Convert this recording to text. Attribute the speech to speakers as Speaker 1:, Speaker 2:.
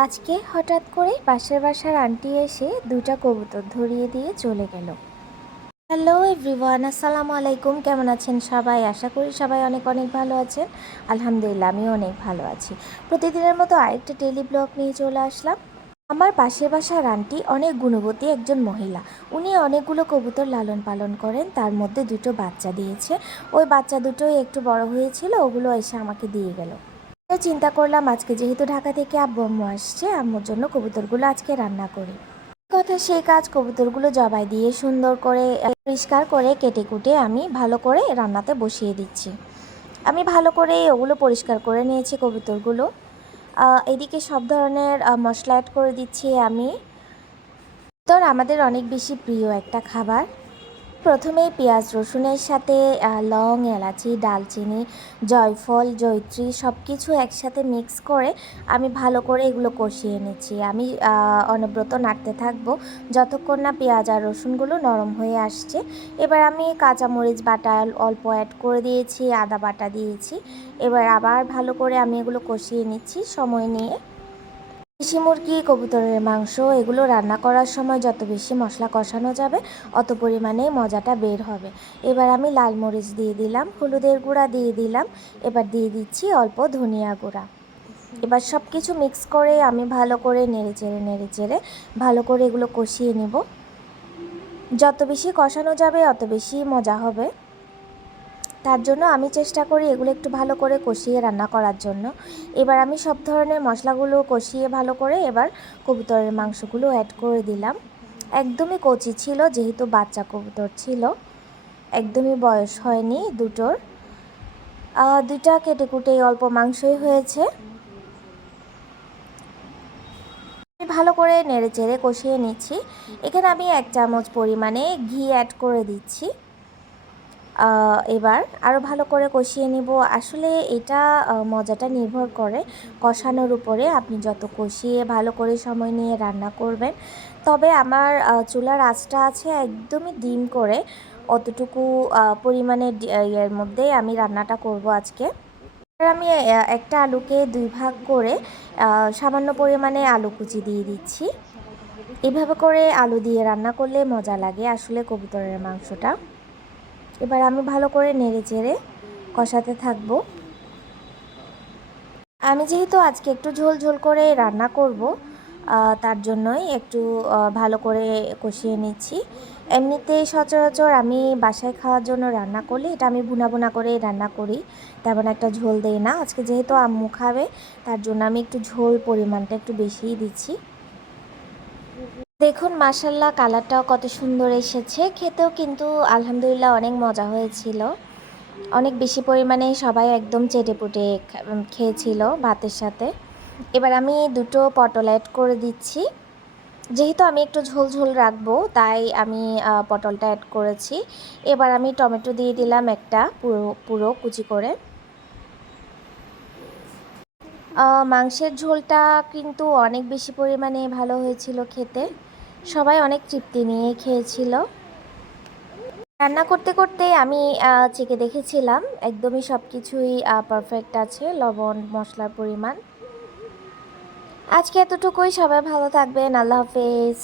Speaker 1: আজকে হঠাৎ করে পাশের বাসার আন্টি এসে দুটা কবুতর ধরিয়ে দিয়ে চলে গেল। হ্যালো এভরিওয়ান, আসসালামু আলাইকুম। কেমন আছেন সবাই? আশা করি সবাই অনেক অনেক ভালো আছেন। আলহামদুলিল্লাহ, আমিও অনেক ভালো আছি। প্রতিদিনের মতো আরেকটা টেলি ব্লগ নিয়ে চলে আসলাম। আমার পাশের বাসার আন্টি অনেক গুণবতী একজন মহিলা। উনি অনেকগুলো কবুতর লালন পালন করেন। তার মধ্যে দুটো বাচ্চা দিয়েছে। ওই বাচ্চা দুটোই একটু বড় হয়েছিল। ওগুলো এসে আমাকে দিয়ে গেল। তো চিন্তা করলাম আজকে যেহেতু ঢাকা থেকে আব্বু আসছে, আম্মুর জন্য কবুতরগুলো আজকে রান্না করি। কথা সেই কাজ, কবুতরগুলো জবাই দিয়ে সুন্দর করে, পরিষ্কার করে কেটে কুটে আমি ভালো করে রান্নাতে বসিয়ে দিচ্ছি। আমি ভালো করে ওগুলো পরিষ্কার করে নিয়েছি কবুতরগুলো। এদিকে সব ধরনের মশলা অ্যাড করে দিচ্ছি আমি। তোর আমাদের অনেক বেশি প্রিয় একটা খাবার। প্রথমেই পেঁয়াজ, রসুনের সাথে লং, এলাচি, ডালচিনি, জয়ফল, জয়ত্রী সব কিছু একসাথে মিক্স করে আমি ভালো করে এগুলো কষিয়ে নিচ্ছি। আমি অনবরত নাড়তে থাকব যতক্ষণ না পেঁয়াজ আর রসুনগুলো নরম হয়ে আসছে। এবার আমি কাঁচামরিচ বাটা অল্প অ্যাড করে দিয়েছি, আদা বাটা দিয়েছি। এবার আবার ভালো করে আমি এগুলো কষিয়ে নিচ্ছি সময় নিয়ে। দেশি মুরগি, কবুতরের মাংস, এগুলো রান্না করার সময় যত বেশি মশলা কষানো যাবে, অত পরিমাণে মজাটা বের হবে। এবার আমি লাল মরিচ দিয়ে দিলাম, হলুদের গুঁড়া দিয়ে দিলাম, এবার দিয়ে দিচ্ছি অল্প ধনিয়া গুঁড়া। এবার সব কিছু মিক্স করে আমি ভালো করে নেড়ে চেড়ে নেড়ে চেড়ে ভালো করে এগুলো কষিয়ে নেব। যত বেশি কষানো যাবে, অত বেশি মজা হবে। তার জন্য আমি চেষ্টা করি এগুলো একটু ভালো করে কষিয়ে রান্না করার জন্য। এবার আমি সব ধরনের মশলাগুলো কষিয়ে ভালো করে এবার কবুতরের মাংসগুলো অ্যাড করে দিলাম। একদমই কচি ছিল, যেহেতু বাচ্চা কবুতর ছিল। একদমই বয়স হয়নি দুটোর। দুইটা কেটে কুটে অল্প মাংসই হয়েছে। ভালো করে নেড়ে চেড়ে কষিয়ে নিচ্ছি। এখানে আমি এক চামচ পরিমাণে ঘি অ্যাড করে দিচ্ছি। এবার আরও ভালো করে কষিয়ে নিব। আসলে এটা মজাটা নির্ভর করে কষানোর উপরে। আপনি যত কষিয়ে ভালো করে সময় নিয়ে রান্না করবেন, তবে আমার চুলার আঁচটা আছে একদমই ডিম করে অতটুকু পরিমাণে ইয়ের মধ্যে আমি রান্নাটা করব আজকে। আমি একটা আলুকে দুই ভাগ করে সামান্য পরিমাণে আলু কুচি দিয়ে দিচ্ছি। এভাবে করে আলু দিয়ে রান্না করলে মজা লাগে আসলে কবুতরের মাংসটা। এবার আমি ভালো করে নেড়ে চেড়ে কষাতে থাকব। আমি যেহেতু আজকে একটু ঝোল ঝোল করে রান্না করব তার জন্যই একটু ভালো করে কষিয়ে নিচ্ছি। এমনিতেই সচরাচর আমি বাসায় খাওয়ার জন্য রান্না করলে এটা আমি বুনা বুনা করেই রান্না করি, তেমন একটা ঝোল দেই না। আজকে যেহেতু আম্মু খাবে, তার জন্য আমি একটু ঝোল পরিমাণটা একটু বেশিই দিচ্ছি। দেখুন মাসাল্লাহ কালারটাও কত সুন্দর এসেছে। খেতেও কিন্তু আলহামদুলিল্লাহ অনেক মজা হয়েছিল। অনেক বেশি পরিমাণে সবাই একদম চেটেপুটে খেয়েছিল ভাতের সাথে। এবার আমি দুটো পটল অ্যাড করে দিচ্ছি। যেহেতু আমি একটু ঝোল ঝোল রাখব, তাই আমি পটলটা অ্যাড করেছি। এবার আমি টমেটো দিয়ে দিলাম একটা পুরো পুরো কুচি করে। মাংসের ঝোলটা কিন্তু অনেক বেশি পরিমাণে ভালো হয়েছিল খেতে। সবাই অনেক তৃপ্তি নিয়ে খেয়েছিল। রান্না করতে করতে আমি চেকে দেখেছিলাম, একদমই সব কিছুই পারফেক্ট আছে, লবণ, মশলার পরিমাণ। আজকে এতটুকুই, সবাই ভালো থাকবেন, আল্লাহ হাফেজ।